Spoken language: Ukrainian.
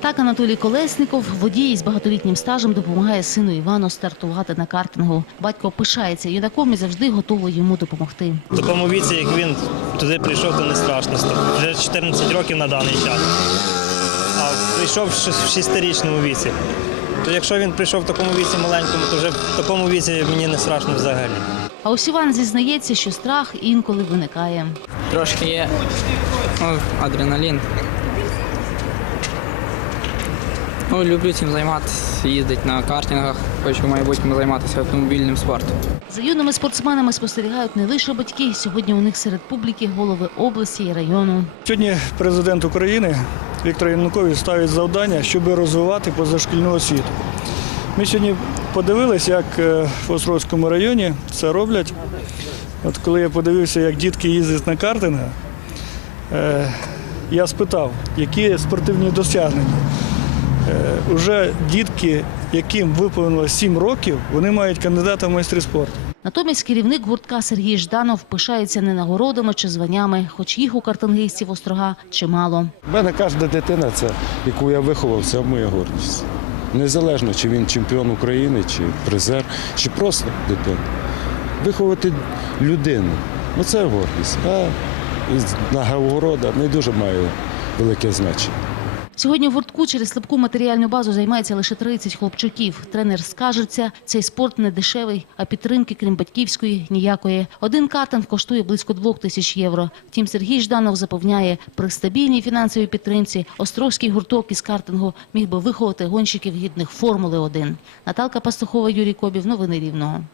Так, Анатолій Колесников, водій із багатолітнім стажем, допомагає сину Івану стартувати на картингу. Батько пишається юнаком і завжди готовий йому допомогти. В такому віці, як він туди прийшов, то не страшно. Вже 14 років на даний час, а прийшов в 6-річному віці. То якщо він прийшов в такому віці маленькому, то вже в такому віці мені не страшно взагалі. А ось Іван зізнається, що страх інколи виникає. Трошки є ну, адреналін. Ну, люблю цим займатися, їздити на картингах, хочу в майбутньому займатися автомобільним спортом. За юними спортсменами спостерігають не лише батьки. Сьогодні у них серед публіки голови області і району. Сьогодні президент України Віктор Янукович ставить завдання, щоб розвивати позашкільну освіту. Ми сьогодні подивилися, як е, в Островському районі це роблять. От коли я подивився, як дітки їздять на картингах, е, я спитав, які спортивні досягнення. Е, Уже дітки, яким виповнилось 7 років, вони мають кандидата в майстри спорту. Натомість керівник гуртка Сергій Жданов пишається не нагородами чи званнями, хоч їх у картингістів острога чимало. У мене кожна дитина, це, яку я виховав, це моя гордість. Незалежно, чи він чемпіон України, чи призер, чи просто дитина. Виховати людину ну це гордість. А нагорода не дуже має велике значення. Сьогодні в гуртку через слабку матеріальну базу займається лише 30 хлопчаків. Тренер скажеться, цей спорт не дешевий, а підтримки, крім батьківської, ніякої. Один картинг коштує близько двох тисяч євро. Втім, Сергій Жданов запевняє, при стабільній фінансовій підтримці Острозький гурток із картингу міг би виховати гонщиків гідних Формули 1. Наталка Пастухова, Юрій Кобів. Новини Рівного.